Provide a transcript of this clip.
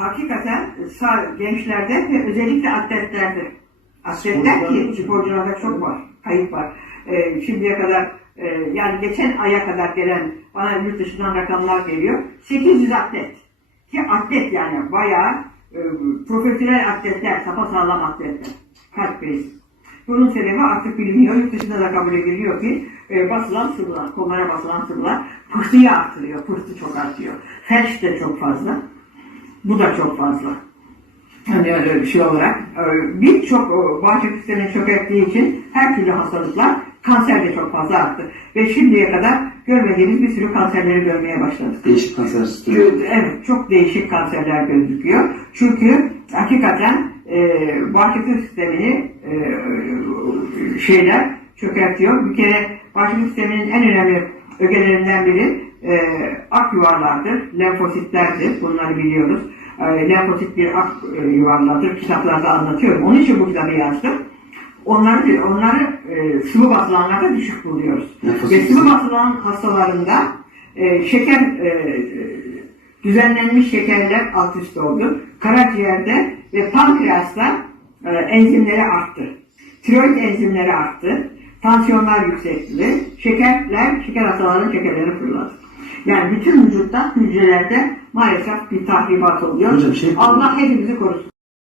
hakikaten sağ gençlerde ve özellikle atletlerde. Atletler ki sporcularda çok var, kayıp var. Ee, şimdiye kadar e, yani geçen aya kadar gelen bana yurt dışından rakamlar geliyor. 800 atlet. Ki atlet yani bayağı e, profesyonel atletler, sapasağlam atletler. Kalp krizi. Bunun sebebi artık biliniyor. Yurt dışında da kabul ediliyor ki e, basılan sıvılar, kollara basılan sıvılar pıhtıyı artırıyor. Pıhtı çok artıyor. Felç de çok fazla. Bu da çok fazla. Hani öyle bir şey olarak. e, Birçok e, bağışıklık sistemini çökerttiği için her türlü hastalıklar kanser de çok fazla arttı. Ve şimdiye kadar görmediğimiz bir sürü kanserleri görmeye başladık. Değişik kanser türü. Evet, çok değişik kanserler gözüküyor. Çünkü hakikaten e, bağışıklık sistemini e, şeyler çökertiyor. Bir kere bağışıklık sisteminin en önemli ögelerinden biri e, ak yuvarlardır, lenfositlerdir. Bunları biliyoruz. E, bir ak e, yuvarlardır. Kitaplarda anlatıyorum. Onun için bu kitabı yazdım. Onları, onları e, sıvı basılanlarda düşük buluyoruz. Lenfosit- Ve sıvı basılan hastalarında e, şeker e, düzenlenmiş şekerler alt üst oldu. Karaciğerde ve pankreasta e, enzimleri arttı. Tiroid enzimleri arttı. Tansiyonlar yükseltti. Şekerler, şeker hastalarının şekerleri fırladı. Yani bütün vücutta, hücrelerde maalesef bir tahribat oluyor. Hocam şey- Allah hepimizi korusun.